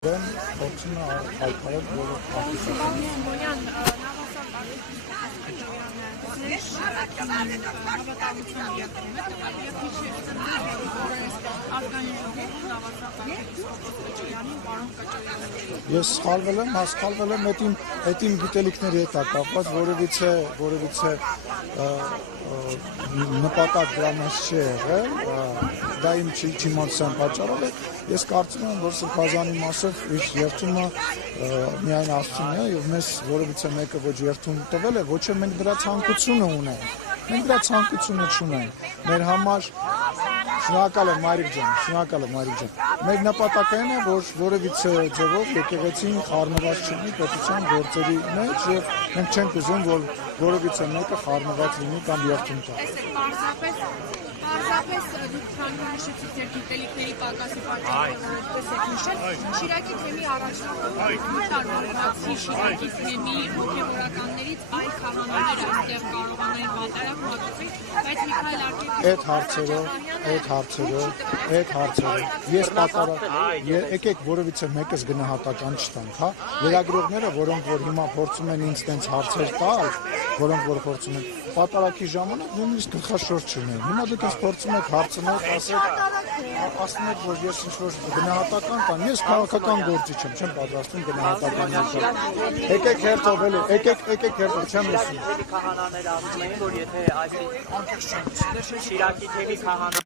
Ես սխալվել եմ, հասկալվել եմ այդ իմ գիտելիքների հետ կապված, որևիցե նպատակ դրա մեջ չի եղել, դա իմ չիմացության պատճառով է, ես կարծում եմ, որ Սրբազանի մասով իր երթումը միայն Աստծուն է եւ մեզ որևիցե մեկը ոչ երթում տվել է, ոչ էլ մենք դրա ցանկությունը ունենք, մենք դրա ցանկությունը չունենք, մեր համար շնորհակալ եմ Մարիկ ջան, մեր նպատակն է, որ որևիցե ձևով եկեղեցին խառնված չլինի պետության գործերի մեջ եւ մենք չենք ուզում, որ որևիցե մեկը խառնված լինի կամ երթում տա։ Պարզապես դուք քանի նշեցիք ձեր գիտելիքների պակասի պատճառով որպես եք նշել, Շիրակի թեմի առաջնորդի Շիրակի թեմի հոգևորականներից այլ քահանաներ այստեղ կարողանային վատալակ մատուցել, բայց Միքայել Արկեփյանը այդ հարցերով ես պատառակ եկեք որևիցե մեկս գնահատական չտանք, հա, լրագրողները, որոնք որ հիմա փորձում են ինձ տենց հարցեր տալ, որոնք որ փորձում են պատարակի ժամանակ նույնիսկ գլխաշորջ չունեն։ Հիմա դուք ինձ փորձում եք հարցնել, ասում եք, որ ես ինչ-որ գնահատական տամ, ես քաղաքական գործիչ եմ, չեմ պատրաստվում գնահատական ներկայացնել։ Եկեք հերթով, չեմ լսում։ Քահանաները ասում էին, որ եթե այս Շիրակի թեմի քահանա